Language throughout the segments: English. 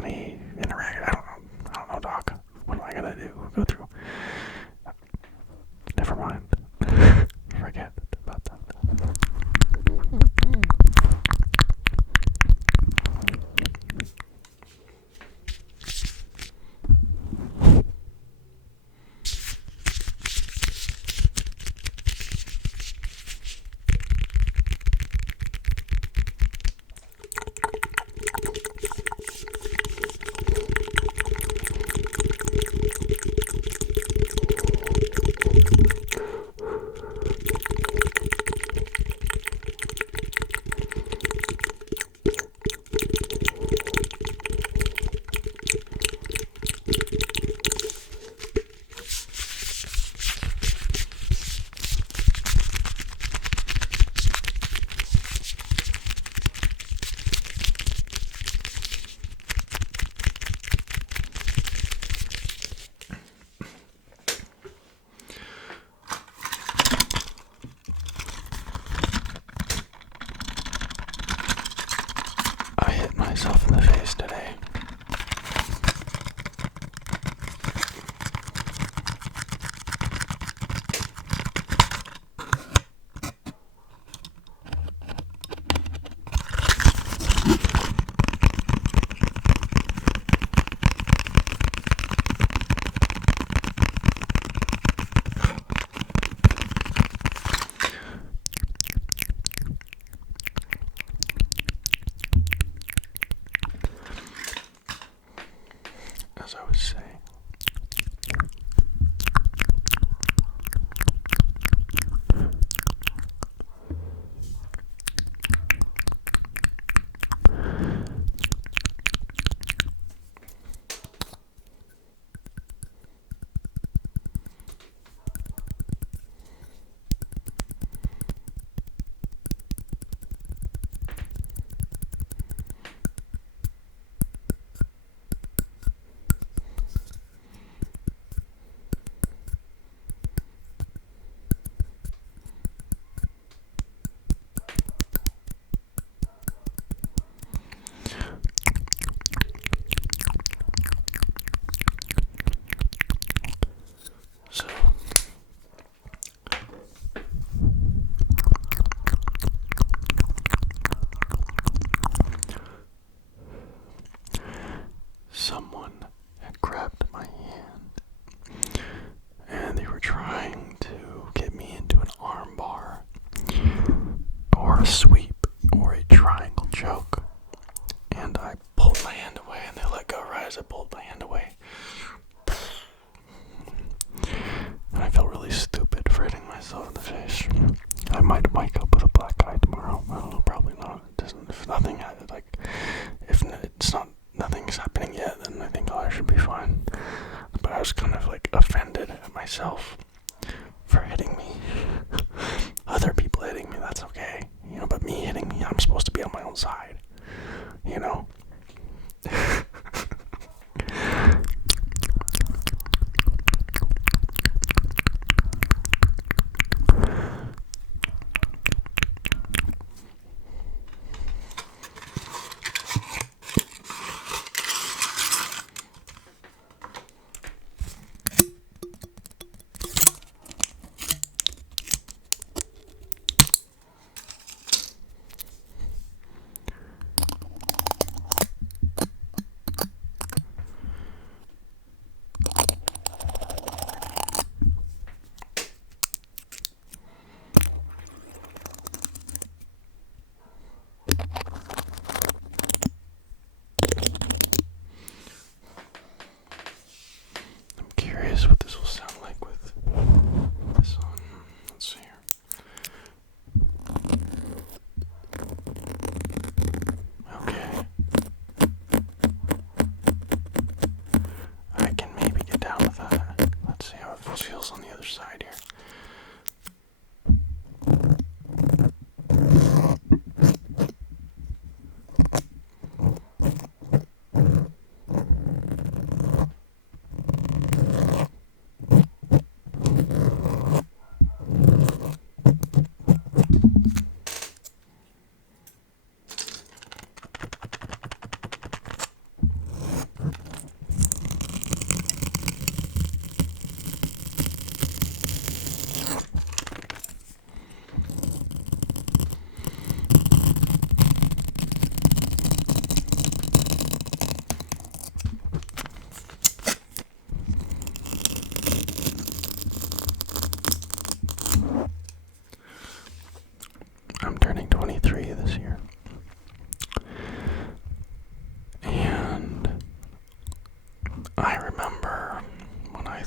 funny interaction. I don't know, Doc. What am I gonna do? Go through? Never mind. Forget about that. I hit myself in the face today. As I was saying, so someone had grabbed my hand and they were trying to get me into an arm bar or a sweep or a triangle choke, and I pulled my hand away and they let go right as I pulled my hand away. And I felt really stupid for hitting myself in the face. I might wake up with a black eye tomorrow. I don't know, probably not. It doesn't. If nothing, if it's not, nothing's happening yet, then I think I should be fine. But I was kind of like offended at myself for hitting me. Other people hitting me, that's okay, but me hitting me, I'm supposed to be on my own side, What this will sound like with this on. Let's see here. Okay. I can maybe get down with that. Let's see how it feels on the other side here.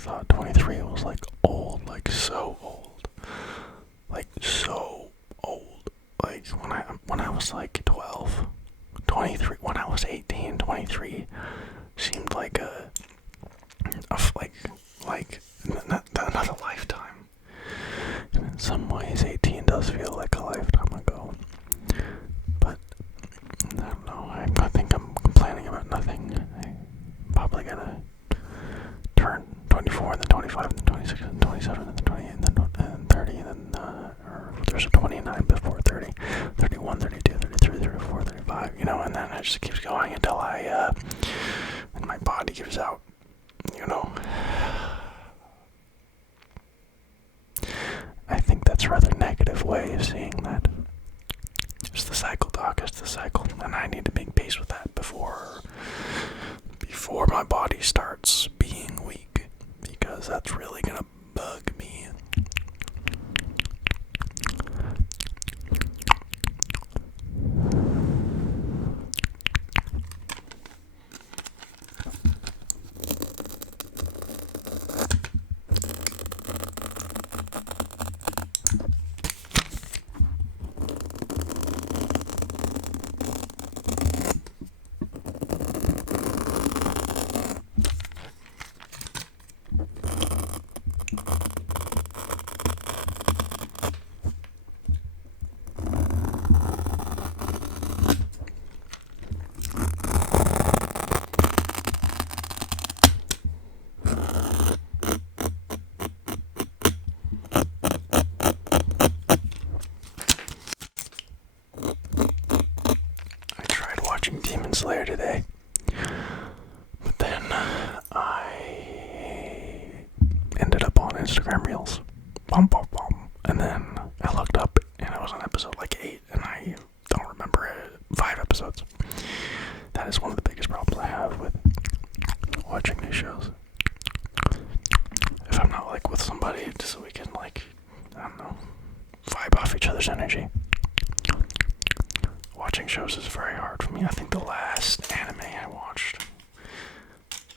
thought 23 was like old, like so old. Like so old. Like when I was like 12, 23, when I was 18, 23 seemed like another lifetime. And in some ways 18 does feel like a lifetime ago. But I don't know, I think I'm complaining about nothing. I'm probably gonna turn 24 and then 25 and then 26 and then 27 and then 28 and then 30 and then or there's a 29 before 30, 31, 32, 33, 34, 35, you know, and then it just keeps going until and my body gives out, you know. I think that's a rather negative way of seeing that. It's the cycle, Doc, it's the cycle, and I need to make peace with that before my body starts being weak, because that's really gonna bug me. Slayer today, but then I ended up on Instagram Reels, and then I looked up and I was on episode like 8, and I don't remember 5 episodes. That is one of the biggest problems I have with watching these shows. If I'm not like with somebody, just so we can like, I don't know, vibe off each other's energy. Watching shows is very hard for me. I think the last anime I watched,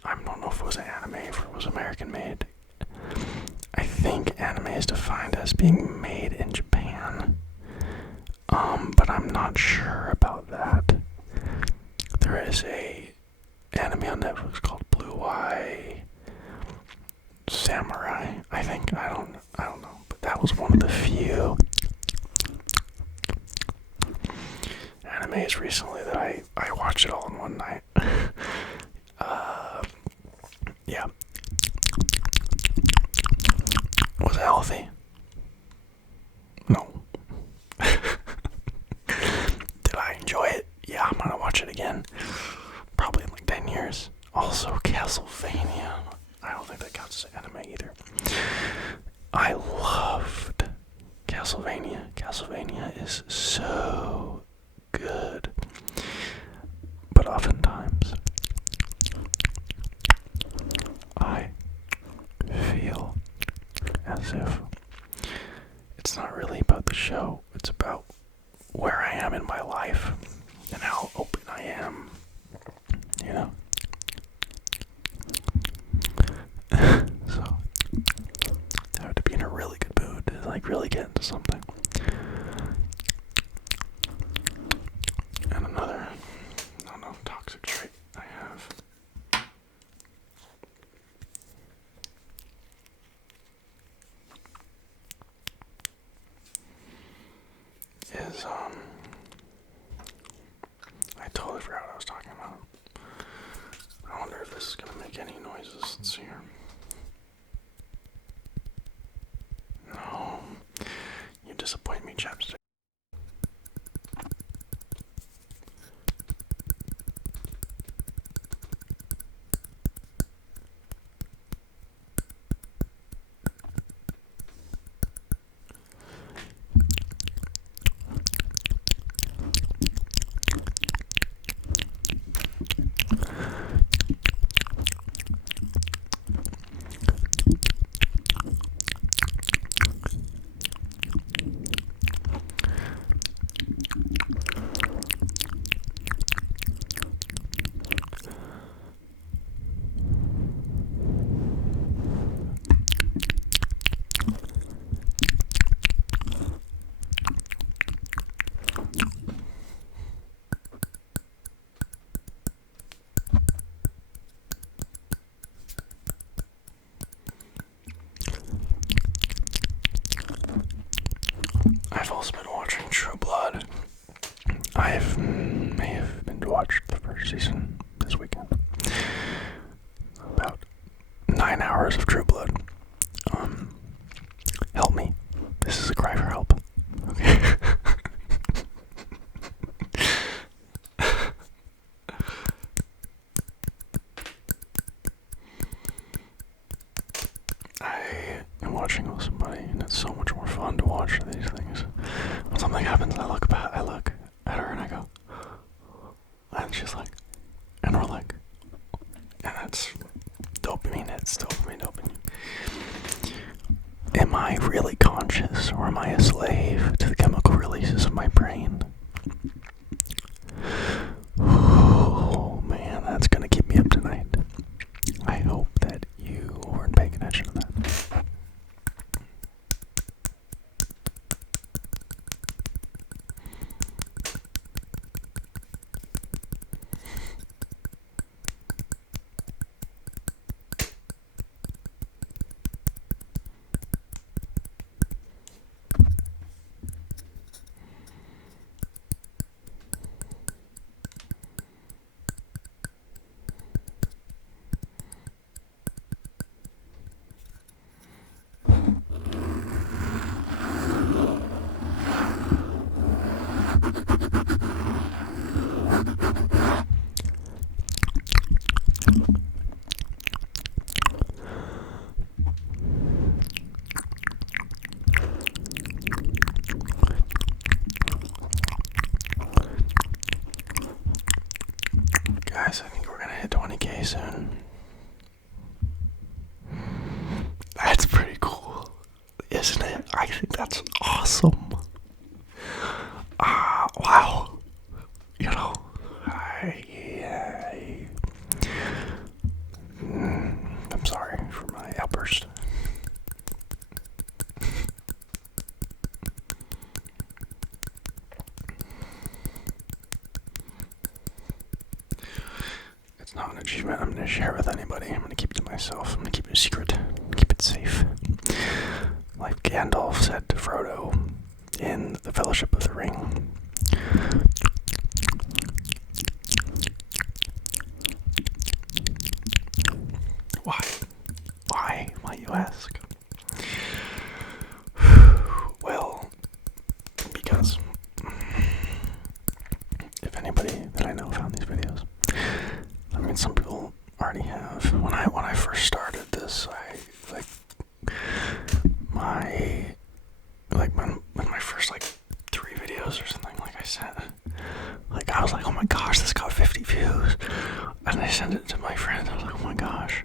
I don't know if it was an anime, if it was American made. I think anime is defined as being made in Japan, but I'm not sure about that. There is a anime on Netflix called Blue Eye Samurai, I think. I don't know, but that was one of the few animes recently that I watched it all in one night. Yeah. Was it healthy? No. Did I enjoy it? Yeah, I'm gonna watch it again. Probably in like 10 years. Also, Castlevania. I don't think that counts as anime either. I loved Castlevania. Castlevania is so good, but oftentimes I feel as if it's not really about the show, it's about where I am in my life and how open I am, you know. So I have to be in a really good mood to like really get into something. And another, I don't know, toxic trait I have is, I totally forgot what I was talking about. I wonder if this is gonna make any noises. Let's see here. No, you disappoint me, chapstick. season this weekend. About 9 hours of True Blood. Help me. This is a cry for help. Okay. I am watching with somebody, and it's so much more fun to watch these things. When something happens, I look at her and I go, and she's like, and we're like, and it's dopamine. It's dopamine. Am I really conscious, or am I a slave to the chemical releases of my brain? Oh man, that's gonna keep me up tonight. I hope that you weren't paying attention to that. Guys, I think we're gonna hit 20K soon. That's pretty cool, isn't it? I think that's awesome. Wow. You know, I'm sorry for my outburst. It's not an achievement I'm going to share with anybody. I'm going to keep it to myself. I'm going to keep it a secret. Keep it safe. Like Gandalf said to Frodo in The Fellowship of the Ring. Why, might you ask? Well, because if anybody that I know found these videos, I mean, some people already have. When I first started this, when my first 3 videos or something, like I said, I was like, oh my gosh, this got 50 views, and I sent it to my friends. I was like, oh my gosh,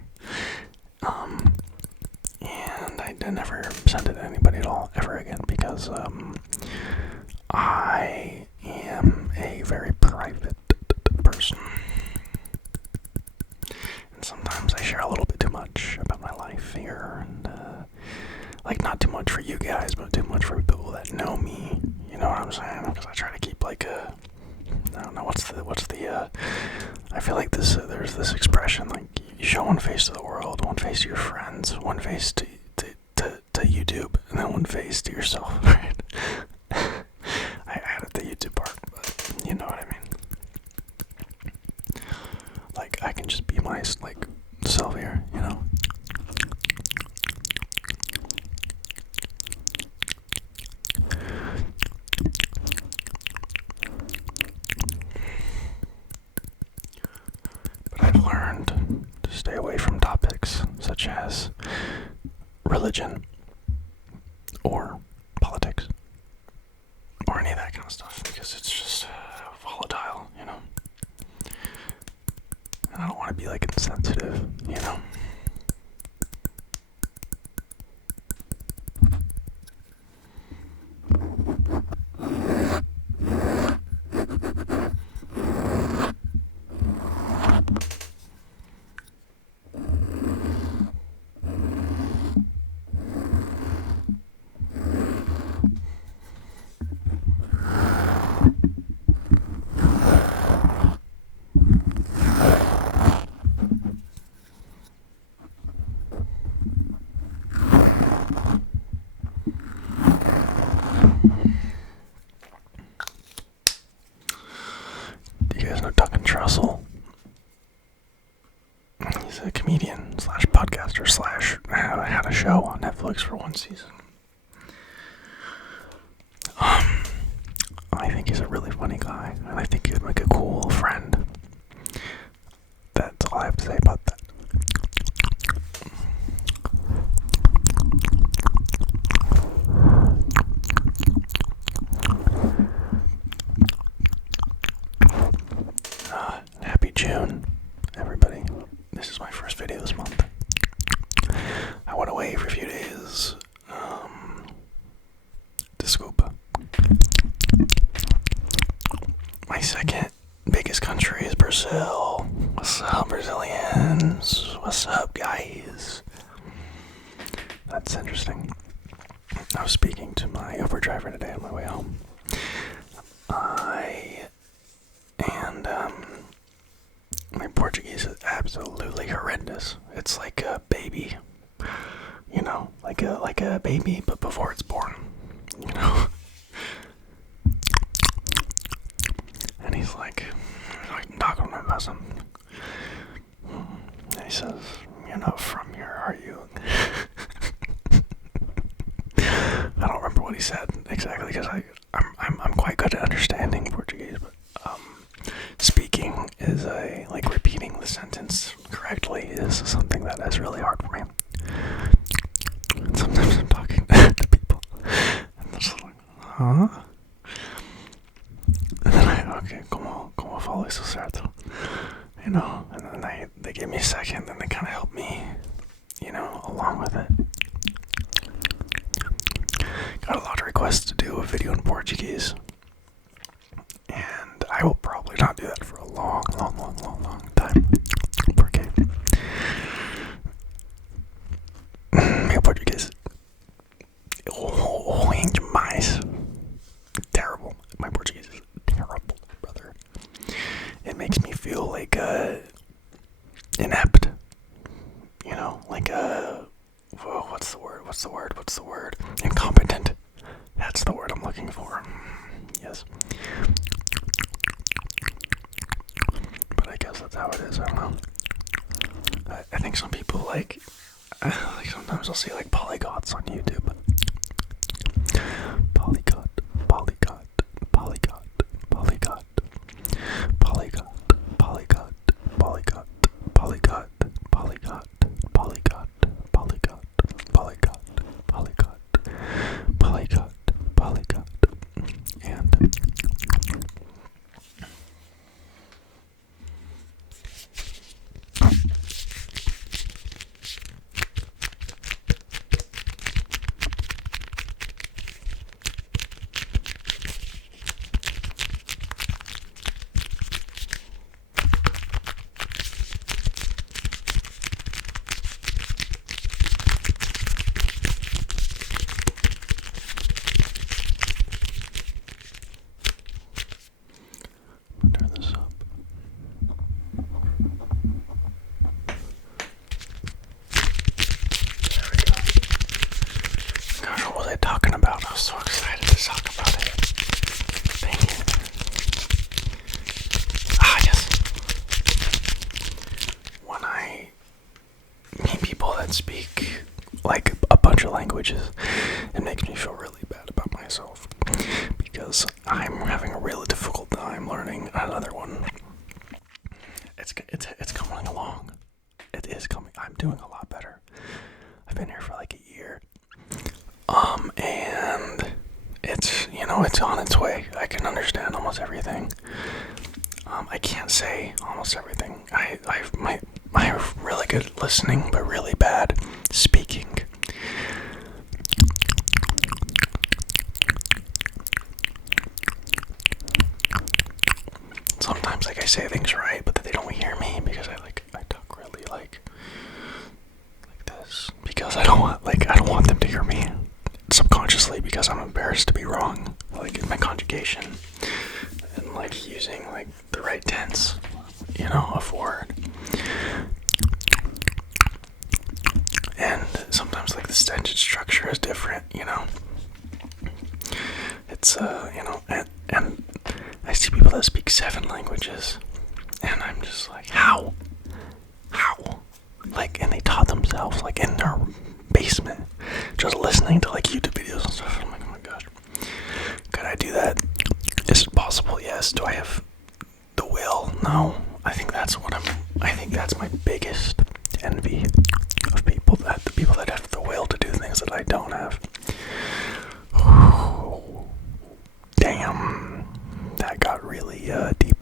and I never sent it to anybody at all ever again, because I am a very private person. And sometimes I share a little bit too much about my life here, and not too much for you guys, but too much for people that know me. You know what I'm saying? Because I try to keep I don't know what's the I feel like there's this expression, you show one face to the world, one face to your friends, one face to YouTube, and then one face to yourself, right? I added the YouTube part, but you know what I mean. I can just be my self here, you know. But I've learned to stay away from topics such as religion or politics or any of that kind of stuff, because it's just volatile, you know. And I don't want to be insensitive, you know. a comedian slash podcaster slash had a show on Netflix for one season. I think he's a really funny guy, and I think he would make a cool friend. That's all I have to say about that. Happy June, everybody. This is my first video this month. I went away for a few days to scuba. My second biggest country is Brazil. What's up, Brazilians? What's up, guys? That's interesting. I was speaking to my Uber driver today on my way home. My Portuguese is absolutely horrendous. It's like a baby, you know, like a baby, but before it's born, you know. And he's like talking to my cousin. And he says, "You're not from here, are you?" I don't remember what he said exactly because I'm quite good at understanding Portuguese, but speaking is repeating the sentence correctly is something that is really hard for me. And sometimes I'm talking to people and they're just like, huh? And then okay, como falo isso certo? You know, and then they give me a second and they kind of help me, you know, along with it. Got a lot of requests to do a video in Portuguese. And I will probably not do that for a long time. Porque meu português ruim demais. Terrible. My Portuguese is terrible, brother. It makes me feel like inept. You know, like what's the word? Incompetent. That's the word I'm looking for. Yes. But I guess that's how it is. I don't know. I think some people like sometimes I'll see like polyglots on YouTube. Polyglot. And turn this up. There we go. Gosh, what was I talking about? I was so excited to talk about it. Dang it. Yes. When I meet people that speak like a bunch of languages, it makes me feel really bad about myself because I'm having a really difficult time learning another one. It's coming along. It is coming. I'm doing a lot better. I've been here for like a year. And it's, you know, it's on its way. I can understand almost everything. I can't say almost everything. I have really good at listening, but really bad speaking. Sometimes I say things right, but they don't hear me because I talk really like this because I don't want them to hear me subconsciously because I'm embarrassed to be wrong, like in my conjugation and like using like the right tense, you know, of word. And sometimes like the sentence structure is different, you know. It's you know, and I see people that speak 7 languages, and I'm just like, how? themselves, like in their basement, just listening to like YouTube videos and stuff. I'm like, oh my gosh, could I do that? Is it possible? Yes. Do I have the will? No. I think that's my biggest envy of people, that the people that have the will to do things that I don't have. Damn, that got really deep.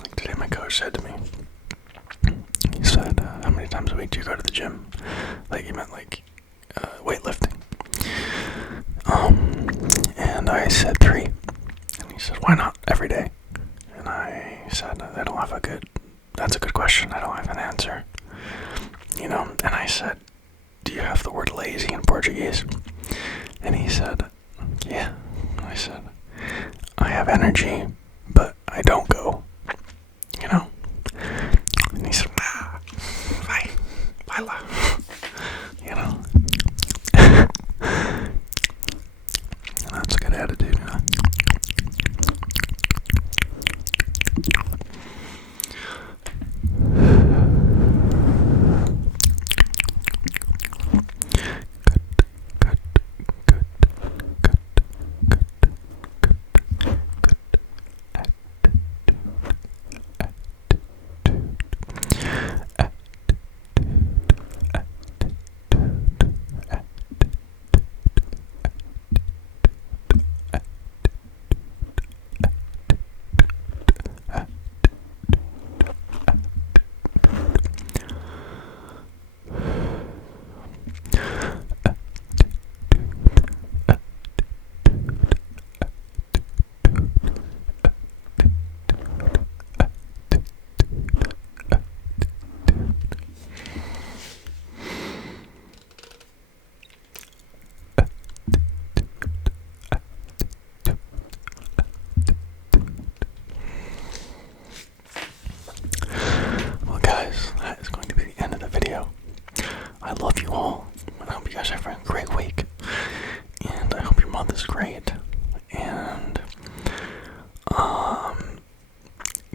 Like today my coach said to me, he said, how many times a week do you go to the gym? Like he meant like weightlifting. And I said 3. And he said, why not every day? And I said, that's a good question. I don't have an answer. You know, and I said, do you have the word lazy in Portuguese? And he said, yeah. I said, I have energy, but I don't go. You know? And he said, vai lá. You know? And that's a good attitude, you know? I love you all, and I hope you guys have a great week, and I hope your month is great, and,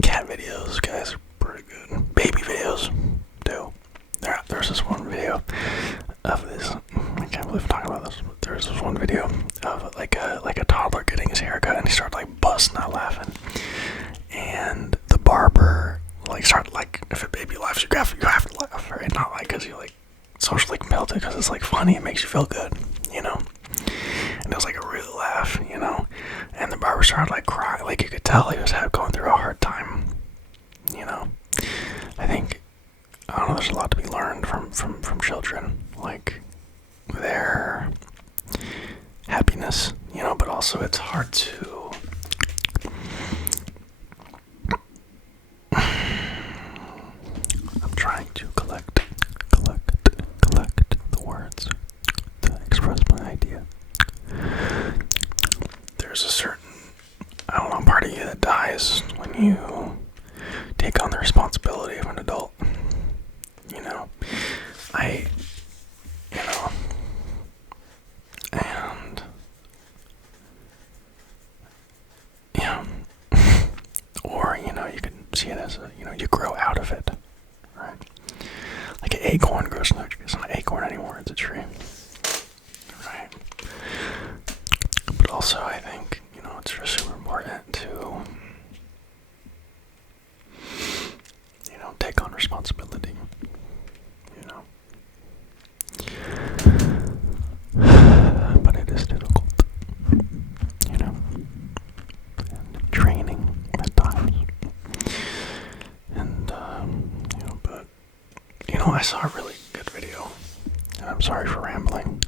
cat videos, guys, are pretty good. Baby videos, too. There's this one video of this, I can't believe I'm talking about this, but there's this one video of, like a toddler getting his hair cut, and he started, like, busting out laughing, and the barber, like, started, like, if a baby laughs, you have to laugh, right? Not, like, because you, like, socially compelled to, because it's like funny, it makes you feel good, you know. And it was like a real laugh, you know. And the barber started like crying, like you could tell he was going through a hard time, you know. I don't know, there's a lot to be learned from children, like their happiness, you know. But also it's hard to I'm trying to collect the words to express my idea. There's a certain, I don't know, part of you that dies when you take on the responsibility of an adult. You know, and yeah, or, you know, you can see it as you grow out of it, right? Like an acorn grows, it's not an acorn anymore, it's a tree, right? But also, I think, it's just super important to, take on responsibility, But it is difficult, and draining at times. And, but, I saw a really good video, and I'm sorry for rambling,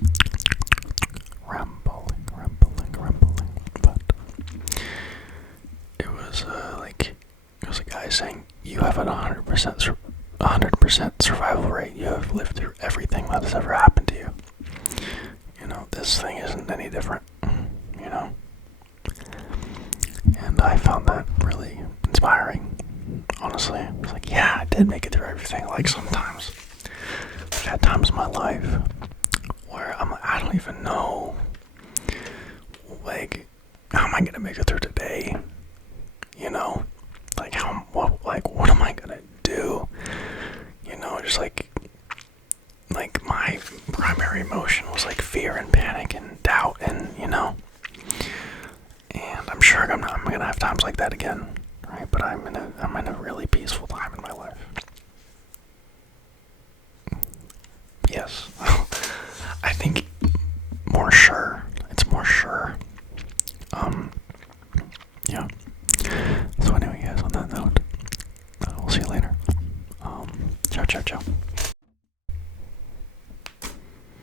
but it was a guy saying, you have an 100% survival rate. You have lived through everything that has ever happened to you. This thing isn't any different, And I found that really inspiring, honestly. I was like, yeah, I did make it through everything. Like, sometimes I've had times in my life where I'm like, I don't even know, like, how am I gonna make it through today, that again, right? But I'm in a really peaceful time in my life. Yes. I think more sure. It's more sure. Yeah. So anyway, guys, on that note, we'll see you later. Ciao, ciao, ciao.